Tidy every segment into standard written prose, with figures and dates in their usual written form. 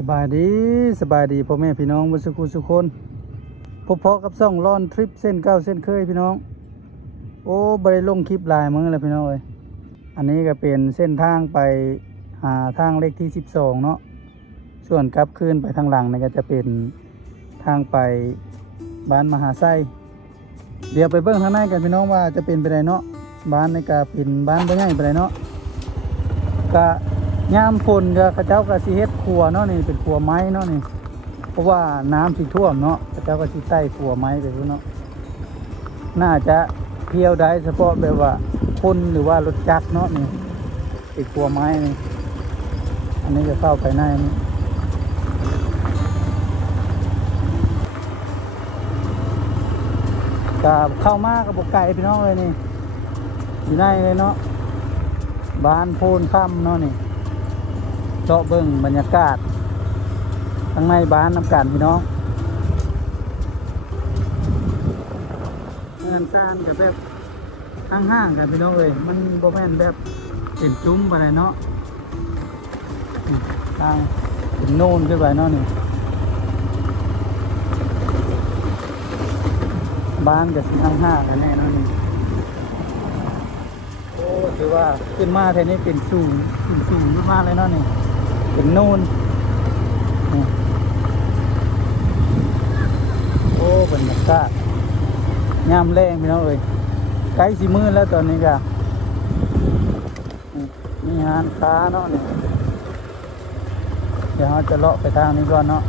สบายดีพ่อแม่พี่น้องบุษกุสุคนพบกับซ่องร่อนทริปเส้นเก้าเส้นเคยพี่น้องโอ้บริลงคลิปลายมึงเลยพี่น้องเอ้ยอันนี้ก็เป็นเส้นทางไปหาทางเลขที่12เนาะส่วนกลับคืนไปทางหลังนี่ก็จะเป็นทางไปบ้านมหาไส้เดี๋ยวไปเบิ่งทางในกันพี่น้องว่าจะเป็นไปได้เนาะบ้านนี่ก็เป็นบ้านบ่ใหญ่ไปได้เนาะก็ยามฝนก็เขาเจ้าก็สิเฮ็ดครัวเนาะนี่เป็นครัวไม้เนาะนี่เพราะว่าน้ำสิท่วมเนาะเขาเจ้าก็สิใต้ครัวไม้ไปพุ่นเนาะน่าจะเที่ยวได้เฉพาะแบบว่าคนหรือว่ารถจักรเนาะนี่เป็นครัวไม้นี่อันนี้จะเข้าไปในนี่ก็เข้ามากับบ่ไก่พี่น้องเลยนี่อยู่ในเลยเนาะบ้านโพนค่ำเนาะนี่เจาะเบิ่งบรรยากาศข้างในบ้านน้ำกันพี่น้องเงินซ่านกับแบบห้างๆกันพี่น้องเลยมันบ่แม่นแบบเป็นจุ้มอะไรเนาะทางเป็นโน่นขึ้นไปเนาะนี่บ้านกับห้างๆกันแน่เนาะนี่โอ้ถือว่าขึ้นมาแถวนี้เป็นสูงมากเลยเนาะนี่เป็นโน่นโอ้บรรยากาศยามแรงพี่น้องเอ้ยใกล้สิมืดแล้วตอนนี้ก็มีงานค้าเนาะนี่เดี๋ยวเราจะเลาะไปทางนี้ก่อนเนาะ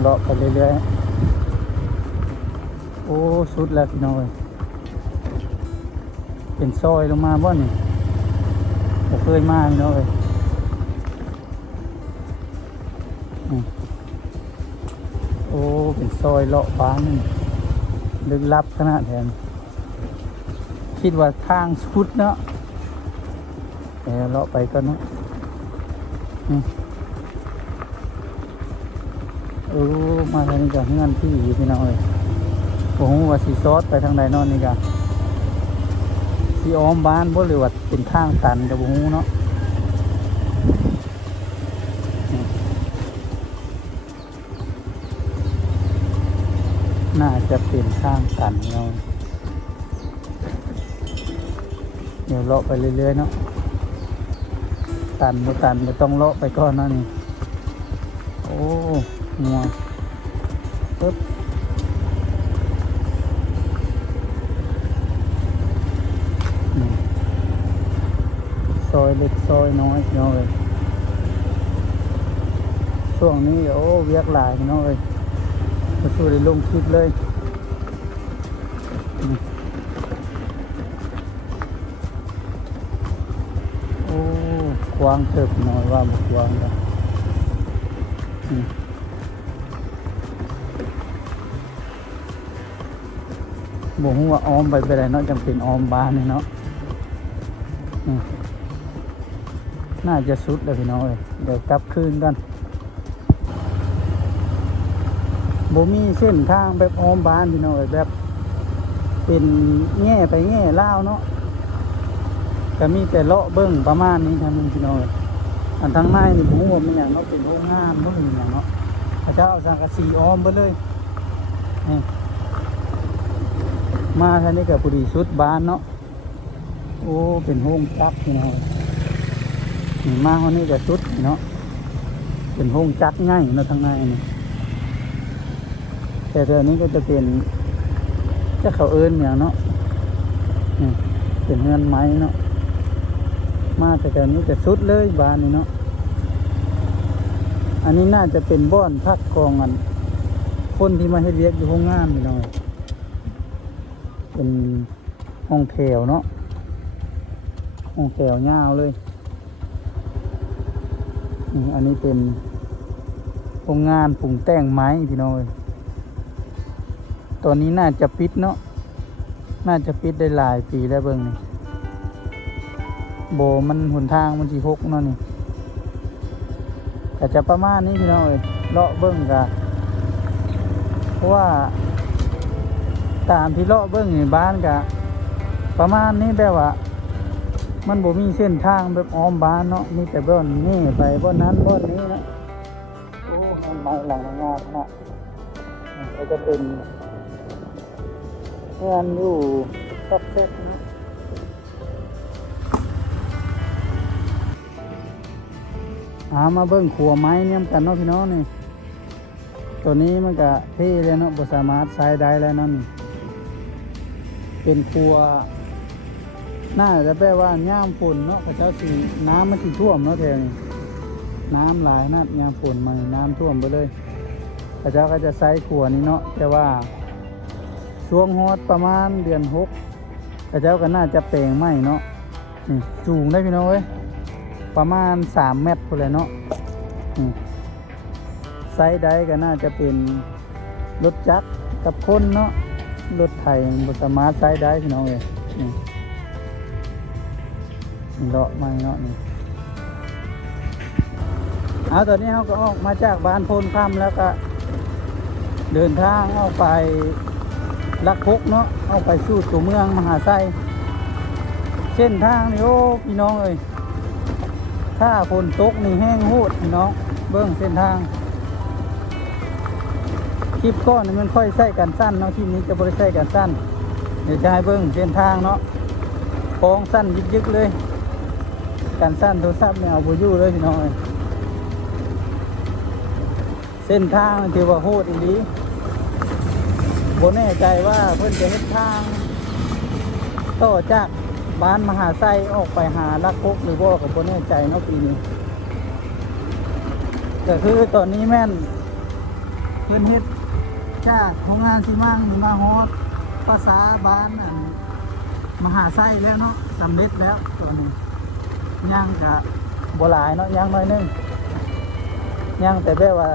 เลาะไปเรื่อยๆโอ้สุดแล้วพี่น้องเอ้ยเป็นซอยลงมาบ่นี่ผมเคยมาพี่น้องเอ้ยโอ้เป็นซอยเลาะบ้านนี่ลึกลับขนาดแทนคิดว่าทางสุดเนาะเลาะไปก็เนาะโอ้มาทางนี้กับเงื่อนที่อยู่พี่น้องเลยโอ้โหว่าสีซอสไปทางใดนอนนี่กันสีอ้อมบ้านบ่หรือว่าเป็นทางตันกับโอ้โหเนาะน่าจะเป็นทางตันเราเดี๋ยวเลาะไปเรื่อยๆเนาะตันไม่ต้องเลาะไปก่อนเนาะนี่โอ้งัวปึ๊บซอยเล็กซอยน้อยเนาะเลยช่วงนี้โอ้เวียกหลายเนาะเลยมาสู้ได้ลงคลิปเลยโอ้กวางเถิบหน่อยว่ามันกวางนะบอกว่าอ้อมไปไหนเนาะจำเป็นอ้อมบ้านเนาะน่าจะสุดเลยพี่น้องเดี๋ยวกลับคืนกันบ่มีเส้นทางแบบอ้อมบ้านพี่น้องแบบเป็นแง่ไปแง่เล่าเนาะก็มีแต่เลาะเบิ้งประมาณนี้ครับพี่น้องอันทั้งในนี่ผมว่ามันอย่างเนาะเป็นโรงงานมันอย่างเนาะพระเจ้าเอาสังกะสีอ้อมไปเลยมาท่านี้กับปุรีชุดบ้านเนาะโอ้เป็นโฮงจักพี่น้องมาคนนี้กับชุดเนาะเป็นโฮงจักง่ายเนาะทางในนี่แต่ตัวนี้ก็จะเป็นจะเขาเอิญอย่างเนาะเป็นเงินไม้เนาะมาแต่ตัวนี้จะชุดเลยบ้านนี่เนาะอันนี้น่าจะเป็นบ้านพักกองกันคนที่มาให้เรียกอยู่ห้องงานพี่น้องเป็นห้องแถวเนาะห้องแถวยาวเลยอันนี้เป็นโรงงานปรุงแต่งไม้พี่น้องตอนนี้น่าจะปิดเนาะน่าจะปิดได้หลายปีแล้วเบิ่งนี่โบมันหนทางมัน16เนาะนี่แต่จะประมาณนี้พี่น้องเลาะเบิ่งกันเพราะว่าตามที่เลาะเบิ่งในบ้านกะประมาณนี้แบบว่า มันบ่มีเส้นทางแบบอ้อมบ้านเนาะมีแต่บ่อนนี่ไปบ่อนนั้นบ่อนนี้นะโอ้มันไม้หลังงามนะก็จะเป็นงานอยู่ซับเซ็ตนะมาเบิ่งขัวไม้เนี่ยกันเนาะพี่น้องนี่ตัวนี้มันก็เท่เลยเนาะบ่สามารถใช้ได้แล้วนั่นเป็นครัวน่าจะแปลว่าย่ามฝนเนาะพระเจ้าสีน้ำมันสิท่วมเนาะแถวนี้น้ำหลายนัดย่ามฝนมาน้ำท่วมไปเลยพระเจ้าก็จะใช้ครัวนี้เนาะแต่ว่าช่วงฮอดประมาณเดือน6พระเจ้าก็น่าจะแปลงใหม่เนาะนี่จูงได้พี่น้องเอ้ยประมาณ3 เมตรพอเลยเนาะไซส์ได้ก็น่าจะเป็นรถจักรกับคนเนาะรถไถบ่สามารถไซส์ได้พี่น้องเอ้ยเลาะมาเนาะนี่ตอนนี้เขาก็ออกมาจากบ้านโพนค่ำแล้วก็เดินทางออกไปลักพกเนาะออกไปสู่ตัวเมืองมหาไซเส้นทางนี่โอ้พี่น้องเอ้ยถ้าฝนตกนี่แห้งโหดพี่น้องเบิ้งเส้นทางคลิปก้อนนี่มันค่อยใส่กันสั้นเนาะคลิปนี้จะบริใส่กันสั้นเดี๋ยวจะให้เบิ้งเส้นทางเนาะโค้งสั้นยึกๆเลยการสั้นโทรศัพท์เนี่ยเอาไปยู่เลยพี่น้องเส้นทางถือว่าโหดอีหลีบ่แน่ใจว่าเพื่อนจะเฮ็ดทางต่อจากบ้านมหาไซออกไปหาลักพกหรือว่ากับบ่แน่ใจเนาะปีนี้แต่คือตอนนี้แม่นเพื่อนเฮ็ดจากโรงงานซีมั่งหรือมาฮอดภาษาบ้านมหาไซแล้วเนาะสำเร็จแล้วตอนนี้ย่างจะบ่หลายเนาะย่างน้อยนึงย่างแต่แบบว่า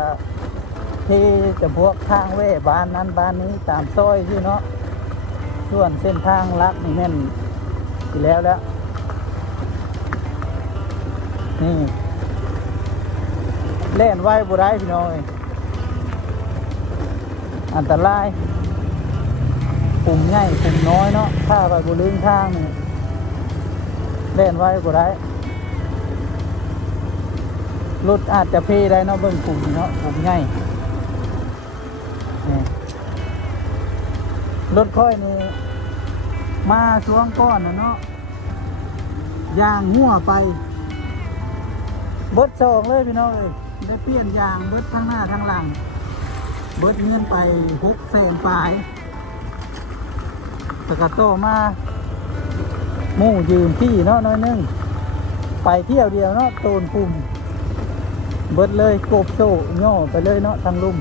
ที่จะพวกทางเว่บ้านนั้นบ้านนี้ตามซอยที่เนาะส่วนเส้นทางลักนี่แม่นที่แล้วนี่เล่นไว้บ่ได้พี่น้อยอันตรายปุ่มใหญ่ปุ่มน้อยเนาะถ้าไปบ่ลืมทางนี่เล่นไว้บ่ได้รถอาจจะเพได้เนาะเบิ่งปุ่มเนาะปุ่มใหญ่รถค่อยนี่มาช่วงก้อนนะเนาะยางหัวไปเบิด2เลยพี่น้องเลยได้เปลี่ยนยางเบิดทั้งหน้าทั้งหลังเบิดเงินไป600,000 ปลายตะกะโตมาหมู่ยืมพี่เนาะน้อยนึงไปเที่ยวเดียวเนาะโตนปุ่มเบิดเลยโกบโซ่ย่อไปเลยเนาะทางลุ่ม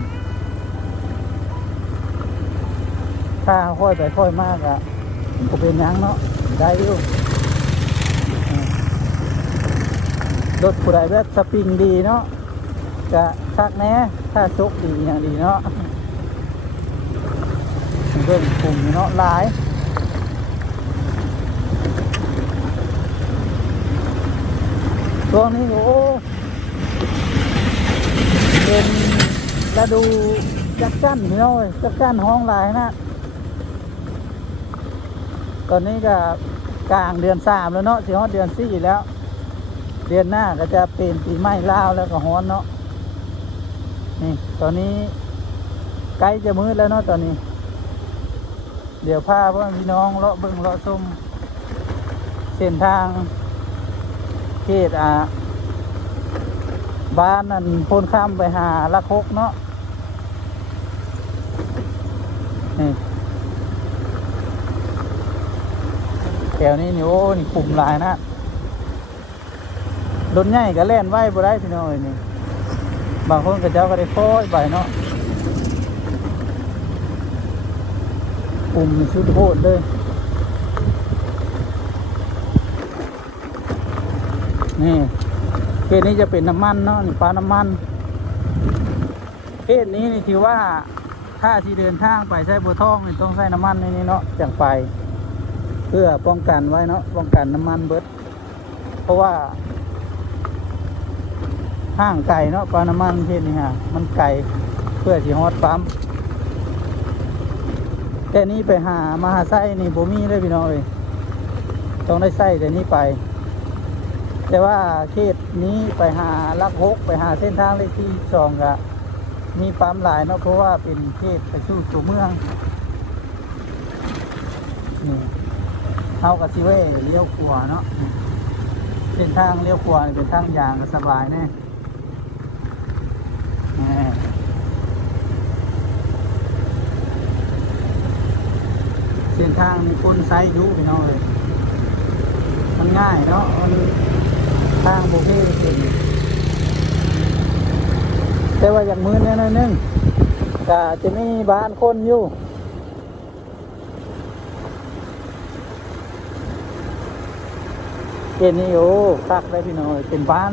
ถ้าค่อยไปค่อยมากอะก็เป็นยังเนาะได้อยู่รถผู้ใดแบบสปริงดีเนาะจะชักแน่ถ้าชกดีอย่างดีเนาะเบิ่งกลุ่มเนาะหลายช่วงนี้โอ้เป็นฤดูจักกั้นพี่น้อยจักกั้นห้องหลายนะตอนนี้ก็กลางเดือน3แล้วเนาะสิฮอดเดือน4แล้วเดือนหน้าก็จะเป็นปีใหม่ลาวแล้วก็ฮ้อนเนาะนี่ตอนนี้ใกล้จะมืดแล้วเนาะตอนนี้เดี๋ยวพาพี่น้องเลาะเบิ่งเลาะชมเส้นทางเขตบ้านนั่นพ้นข้ามไปหาลักพกเนาะนี่แถวนี้นี่โอ้นี่กลุ่มหลายนะรถใหญ่ก็เล่นไว้บ่ได้พี่น้องนี่บางคนก็เจ้าก็ได้โค้ยไปเนาะกลุ่มชุดโหดเลยนี่เพศนี้จะเป็นน้ำมันเนาะนี่ปลาน้ำมันเพศนี้นี่ถือว่าถ้าที่เดินทางไปใช้บัวทองนี่ต้องใช้น้ำมันในนี้เนาะจังไปเพื่อป้องกันไว้เนาะป้องกันน้ำมันเบิดเพราะว่าห้างไก่เนาะปลาน้ำมันเพศนี้ฮะมันไก่เพื่อที่ฮอดปั๊มแต่นี้ไปหามหาไส้นี่บ่มีเลยพี่น้องเลยต้องได้ไส้แต่นี้ไป แต่ว่าเขตนี้ไปหาลักหกไปหาเส้นทางเลขที่2ก็มีปั๊มหลายเนาะเพราะว่าเป็นเขตไปสู่ตัวเมืองนี่เท่ากับที่เว่เลี้ยวขวาเนาะเส้นทางเลี้ยวขวาเป็นทางยางก็สบายแน่เส้นทางมีคนไซส์อยู่พี่น้องเลยมันง่ายเนาะมันทางโบเก้เป็นแต่ว่าอย่างมือเนี่ยนึงก็จะมีบ้านคนอยู่เห็นนี่โอ้ตักได้พี่น้อยเป็นบ้าน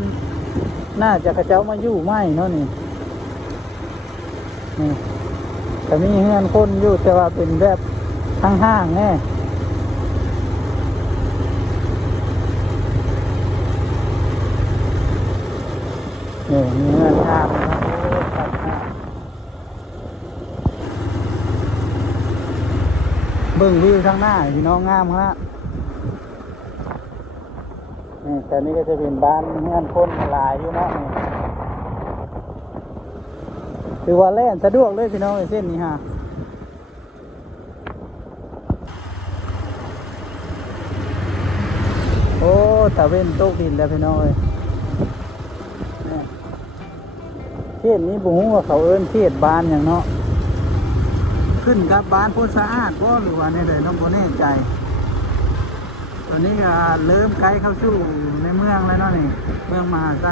น่าจะกระเจ้ามาอยู่ไม่เนาะนี่แต่มีเฮือนคนอยู่แต่ว่าเป็นแบบห้างๆแน่นี่มีเฮือนห้างนะครับเบิ่งวิวทางหน้าพี่น้องงามครับนี่แต่นี่ก็จะเป็นบ้านเฮือนคนหลายอยู่เนาะนี่ถือว่าแล่นสะดวกเลยพี่น้องเส้นนี้ฮะโอ้ตะเว้นตกดินแล้วพี่น้องเอ้ยเขตนี้บุ้งว่าเขาเอิ้นเขตบ้านอย่างเนาะขึ้นกับบ้านโพสะอาดก็หรือว่าในใดน้องโบแน่ใจตอนนี้ก็เริ่มไกลเข้าสู่ในเมืองแล้วเนาะนี่เมืองมหาไซ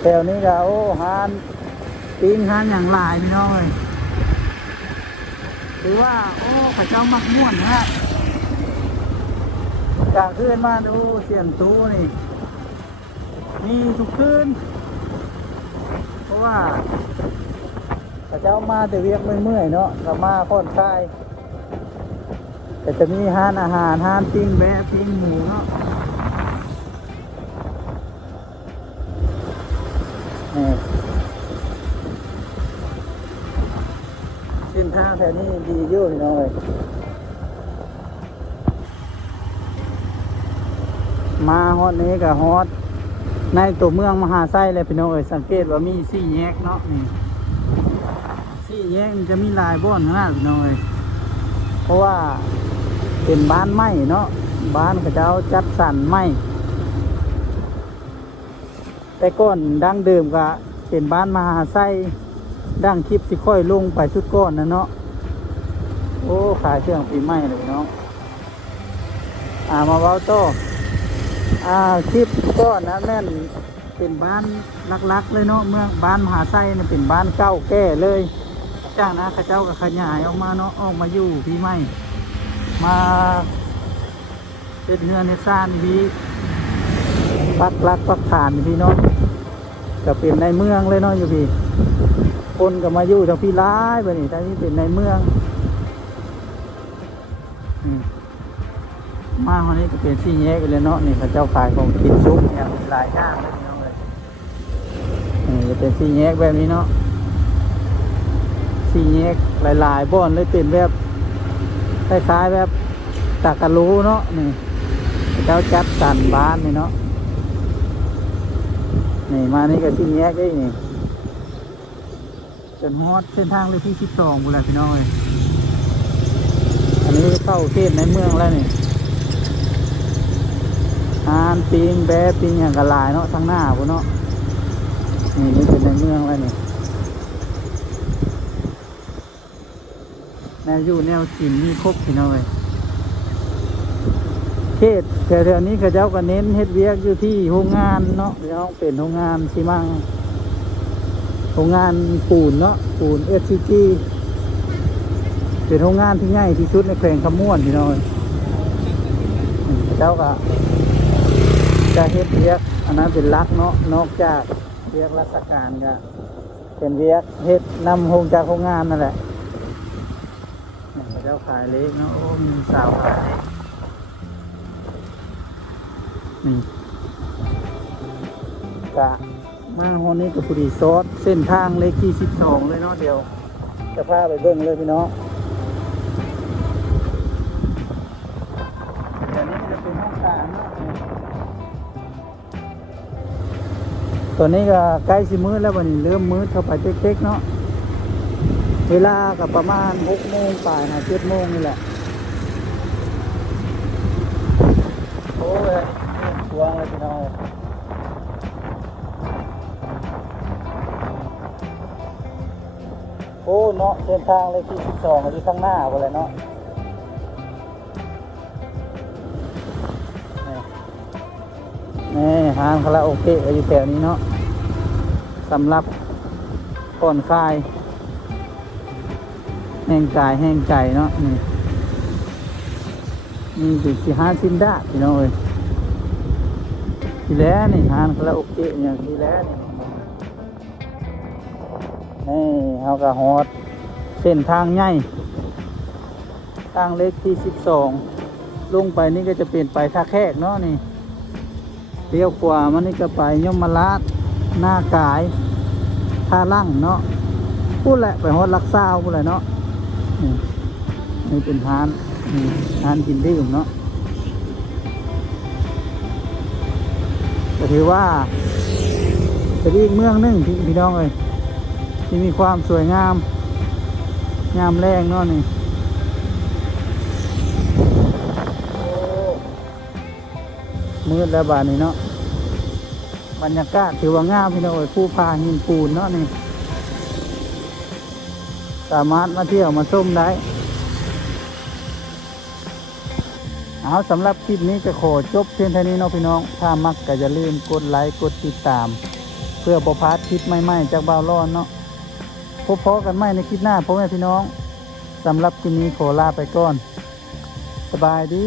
แถวนี้ก็โอ้ฮานปิ้งฮานอย่างหลายพี่น้องเลยหรือว่าโอ้ข้าเจ้ามักม่วนนะกลางคืนมาดูเสียงตู้นี่มีทุกคืนเพราะว่าข้าเจ้ามาแต่เวียกเมื่อยๆเนาะก็มาผ่อนคลายแต่จะมีห้านอาหารห้านปิ้งแบะปิ้งหมูเนาะเส้นทางแถวนี้ดีอยู่พี่น้องเลยมาฮอดนี้กับฮอดในตัวเมืองมหาไซเลยพี่น้องเอ้ยสังเกตว่ามีสี่แยกเนาะนี่สี่แยกจะมีลายบ้อนขนาดพี่น้องเอ้ยเพราะว่าเป็นบ้านไม้เนาะบ้านเขาเจ้าจัดสรรไม้แต่ก้อนดั้งเดิมก็เป็นบ้านมหาไซดั้งคลิปที่ค่อยลงไปชุดก้อนนะเนาะโอ้ขายเครื่องปีใหม่เลยเนาะมาเว้าโต้คลิปก้อนนะแม่นเป็นบ้านลักๆเลยเนาะเมืองบ้านมหาไซเนี่ยเป็นบ้านเก่าแก่เลยจากนั้นข้าเจ้าก็ขยายออกมาเนาะออกมาอยู่ปีใหม่มาเป็นเฮือนในซ่านพี่ปักลักปักฐานพี่เนาะก็เป็นในเมืองเลยเนาะอยู่พี่คนก็มาอยู่ทางพี่ร้ายไปนี่ทางนี้เป็นในเมืองมาคนนี้ก็เป็นสี่แยกเลยเนาะนี่พระเจ้าขายของกินซุปอย่างมีหลายอย่างเลยพี่น้องเลยนี่จะเป็นสี่แยกแบบนี้เนาะสี่แยกหลายๆบ่อนเลยเป็นแบบคล้ายๆแบบตากะลูเนาะนี่พระเจ้าจัดสรรบ้านนี่เนาะนี่มานี่ก็สี่แยกได้นี่จนฮอดเส้นทางเลยที่12บุรีพี่น้องเลยอันนี้เข้าเขตในเมืองแล้วนี่ปิงแบะปิงอย่างกระลายเนาะทางหน้าพวกเนาะนี่เป็นในเมืองแล้วนี่แนวอยู่แนวกินมีครบพี่น้องเลยเขตแถวๆนี้เขาเจ้าก็เน้นเฮ็ดเวียกอยู่ที่โรงงานเนาะพี่น้องเป็นโรงงานซีมังโรงงานปูนเนาะปูน SCG เป็นโรงงานที่ใหญ่ที่สุดในแขวงคำม่วนพี่น้องเจ้าก็จะเฮ็ดเวียกอันนั้นเป็นลักเนาะนอกจากเวียกราชการก็เป็นเวียกเฮ็ดนำโรงจากโรงงานนั่นแหละเจ้าขายเล็กเนาะโอ้มีสาวขายเล็กนี่กะมาห้องนี้กับผู้ดีซอสเส้นทางเลขที่12เลยเนาะเดี๋ยวจะพาไปเบิ่งเลยพี่น้องแต่นี้ เป็นห้องกลางเนาะตัวนี้ก็ใกล้สิมื้อแล้ววันนี้เริ่มมื้อเข้าไปเต็กๆเนาะเวลาก็ประมาณ6 โมงป่ายนะ7 โมงนี่แหละโอ้ยกวางเลยพี่น้องโอ้เนาะเส้นทางเลขที่12อยู่ข้างหน้าไปเลยเนาะนี่ห้างคาราโอเกะอยู่แถวนี้เนาะสำหรับผ่อนคลายแห้งกายแห้งใจเนาะนี่เป็นสิหาซินดาพี่น้องเอ้ยทีแล้วนี่ห้างคาราโอเกะอย่างทีแล้วนี่เขาก็ฮอดเส้นทางใหญ่ทางเล็กที่12ลงไปนี่ก็จะเปลี่ยนไปท่าแขกเนาะนี่เลี้ยวขวามันนี่ก็ไปยมราชหน้ากายท่าลั่งเนาะพูดแหละไปฮอดลักซาวพูดแหละเนาะนี่เป็นร้านกินดื่มเนาะก็ถือว่าเป็นอีกเมืองหนึงพี่น้องเลยที่มีความสวยงามงามแรงเนาะนี่มืดแล้วบานนี้เนาะบรรยากาศถือว่างามพี่น้องเอ้ยภูผาหินปูนเนาะนี่สามารถมาเที่ยวมาชมได้เอาสำหรับคลิปนี้จะขอจบเพียงเท่านี้เนาะพี่น้องถ้ามักก็อย่าลืมกดไลค์กดติดตามเพื่อบ่พลาดคลิปใหม่ๆจากบ่าวร้อนเนาะพบกันใหม่ในคลิปหน้าพ่อแม่พี่น้องสำหรับคลิปนี้ขอลาไปก่อนสบายดี